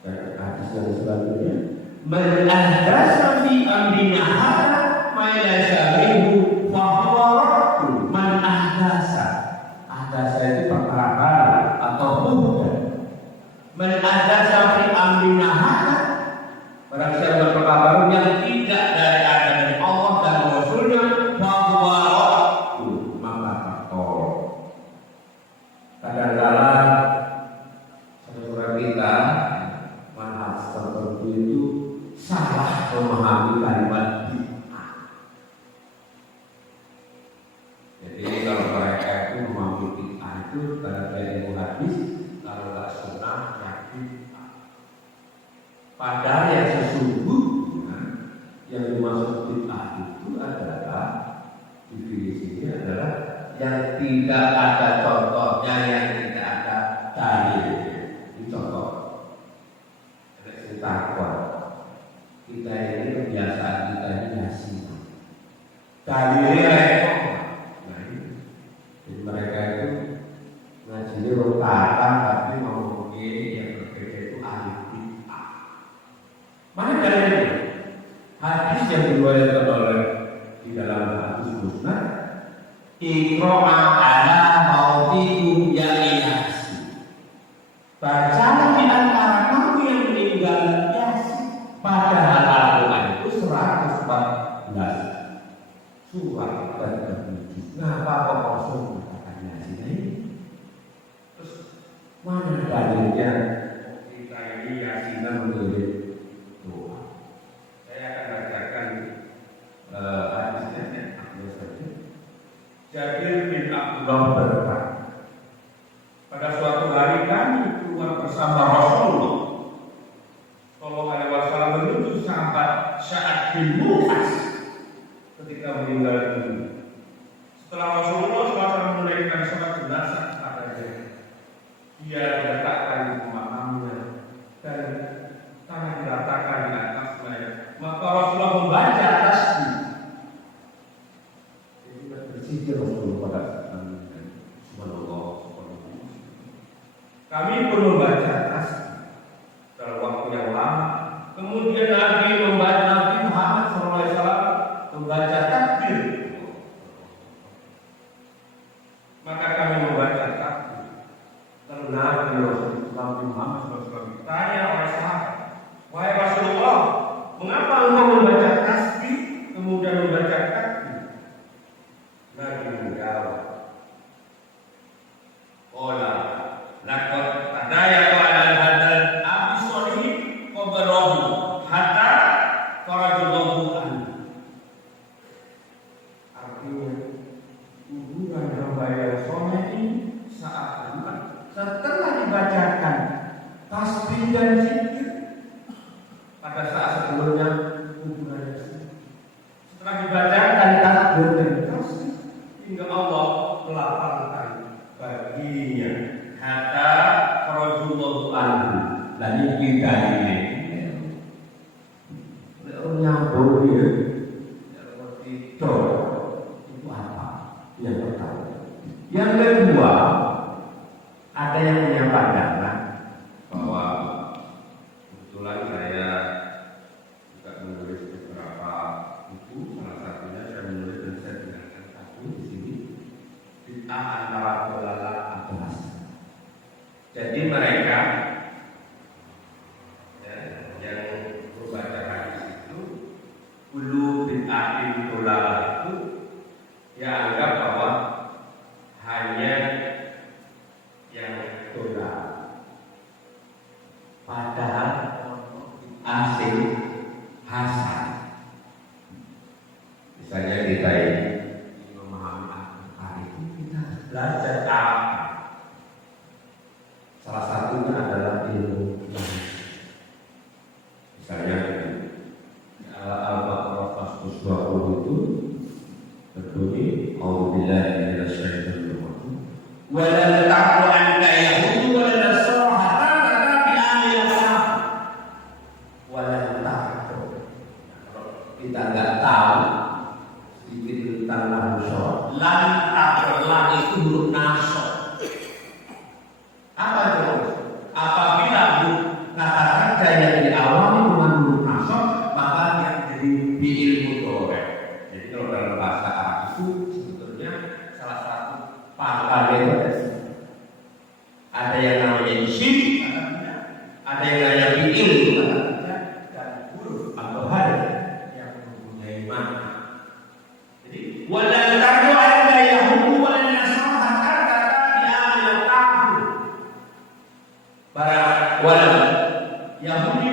Dan hadis yang selanjutnya, man ahdasa fi amrina hadza ma laysa minhu fa huwa radd. Man ahdasa itu perkara baru atau muhdath. Man ahdasa fi amrina hadza, barang siapa perkara baru yang tidak dari ajaran Allah dan Rasulnya, fa huwa radd, maka tertolak. Kadang-kadang saudara kita manhaj tertentu itu salah memahami kalimat bid'ah. Jadi kalau mereka itu memahami bid'ah itu karena dia ilmu hadis, kalau nggak sunnah ya bid'ah. Padahal yang sesungguhnya yang dimaksud bid'ah itu adalah definisinya adalah yang tidak ada contohnya, yang tidak ada dalilnya. Ini contoh. Takwa. Kita ini kebiasaan kita ini ngasih. Dalilnya repot. Nah ini. Jadi mereka itu ngajinya rotatan tapi ngomong begini yang berbeda itu ahli bid'ah. Mana dalilnya? Hadis yang diriwayatkan oleh di dalam hadis musnad, Iqra'a ala mautikum ya Yasin. Bacalah di antara kamu yang meninggal Yasin. Padahal Al-Quran itu 114 surat dan tertujuh. Ngapa kok Rasul mengatakan Yasin ini? Terus mana dalilnya kita ini Yasinan mengirim doa? Saya akan bacakan hadisnya. Jabir bin Abdullah berkata, pada suatu hari kami keluar bersama Rasulullah Shallallahu Alaihi Wasallam menuju sahabat Sa'ad bin Mu'adz ketika meninggal dunia. Setelah Rasulullah SAW menunaikan sholat jenazah padanya, dia diletakkan di makamnya dan tanah diletakkan di atasnya. Maka Rasulullah membaca tasbih. Bersihkan Rasulullah pada Subhanallah. Kami pun membaca tasbih dalam waktu yang lama. Kemudian Nabi Muhammad SAW membaca takbir. Maka kami membaca takbir. Lalu Nabi Muhammad SAW ditanya oleh sahabat, wahai Rasulullah, mengapa engkau membaca tasbih kemudian membaca takbir? Nabi menjawab, qala laqad tadaya qala hadal abi sholih qabarahu hatta farajallahu anhu. Artinya kuburan hamba yang soleh ini saat setelah dibacakan tasbih dan zikir pada saat sebelumnya kuburan setelah dibacakan tasbih dan tasbih hingga Allah melapangkan baginya hatta Rasulullah anhu. Lalu kita ini nyambung ya itu apa? Yang pertama. Yang kedua, ada yang punya pandangan bahwa kebetulan saya juga menulis beberapa buku, salah satunya saya menulis dan saya dengarkan satu di sini, bid'ah antara dolala atau hasanah. Jadi mereka yang membaca hadis itu, ulu bid'ahin dolala itu, dia anggap bahwa hanya yang dolala. Padahal asing hasan. Misalnya kita ini memahami Al-Quran itu kita belajar apa? Salah satunya adalah ilmu. Misalnya Al-Baqarah pasal 20 itu berbunyi A'udzubillahi minasyaitonir rajim. Wa la ta'budu anka yahudu wa la nasara hatta tatabi al-saf. Wa la ta'budu. Kita enggak tahu sedikit tentang nasara. Lan ta'budu itu huruf nasab. Apa itu? Apabila katakan para ulama Yahudi